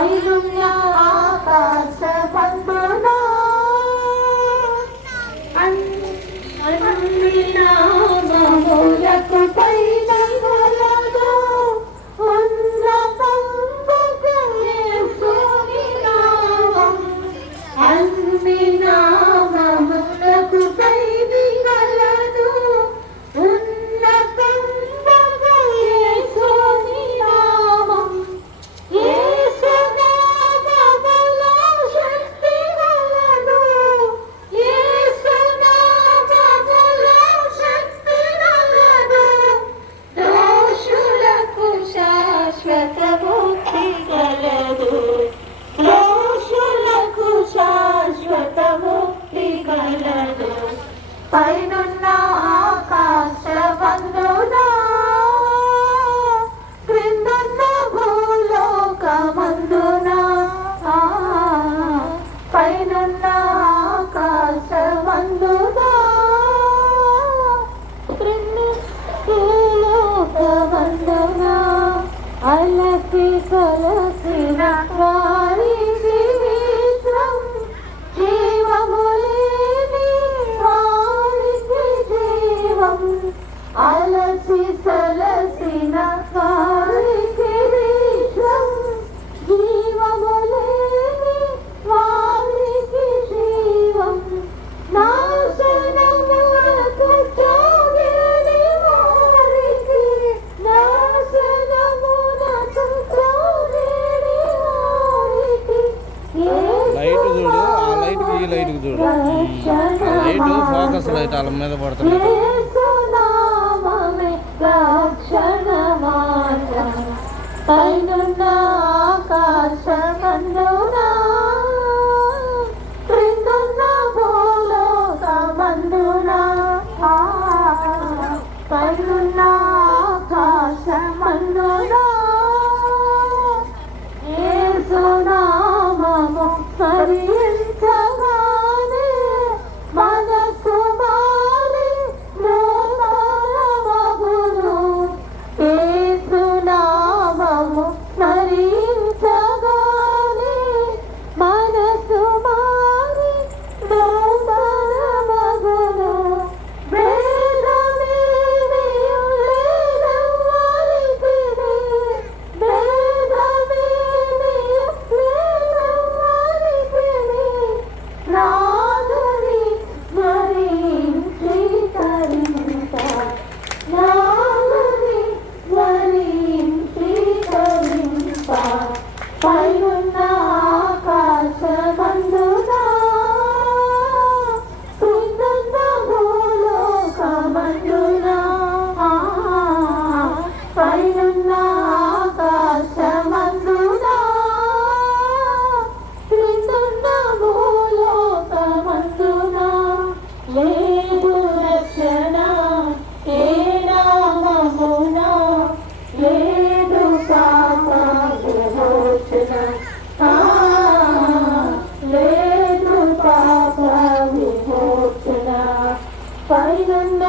పైనున్న ఆకాశమందున అన్ని నామములకు పైన గలదు ఉన్నతంబుకు యేసుని నామం. అన్ని నామములకు పైన గలదు ఉన్నతంబుకు యేసుని నామం. యేసు నామములో శక్తి గలదు. యేసు నామములో శక్తి గలదు. దోషులకు శాశ్వత ముక్తి గలదు. దోషులకు శాశ్వత ముక్తి గలదు. పైనున్న ఆకాశమందున క్రిందున్న భూలోకమందున పైనున్న ఆకాశమందున భూలోకమందున అలసి కలసిన వారి జీవితం జీవము లేని వారికి జీవం. అలసి సలసిన వారికి జీవం జీవము లేని వారికి జీవం. నాశనమునకు త్రోగిడి వారికి నాశనమునకు త్రోగిడి వారికి లైట్ చూడు, ఆ లైట్ ఈ లైట్ చూడు. లైట్ ఫోకస్ లైట్ వాళ్ళ మీద పడుతుంది. పైనున్న ఆకాశమందున క్రిందున్న భూలోకమందున పైనున్న ఆకాశమందున యేసు నామము స్మరించగానే మనసు మారి నూతనమగును. యేసు నామము స్మరించగానే మనసు మారి నూతనమగును. భేదమేమియు లేదెవ్వరికిని. భేదమేమియు లేదెవ్వరికిని. నాదుని స్మరించి తరింత. నాదుని స్మరించి తరింత. పైనున్న ఆకాశమందున క్రిందున్న భూలోకమందున పైనున్న ఆకాశమందున క్రిందున్న భూలోకమందున లేదు రక్షణ ఏ నామమున. లేదు పాప విమోచన లేదు పాప విమోచన. పైనున్న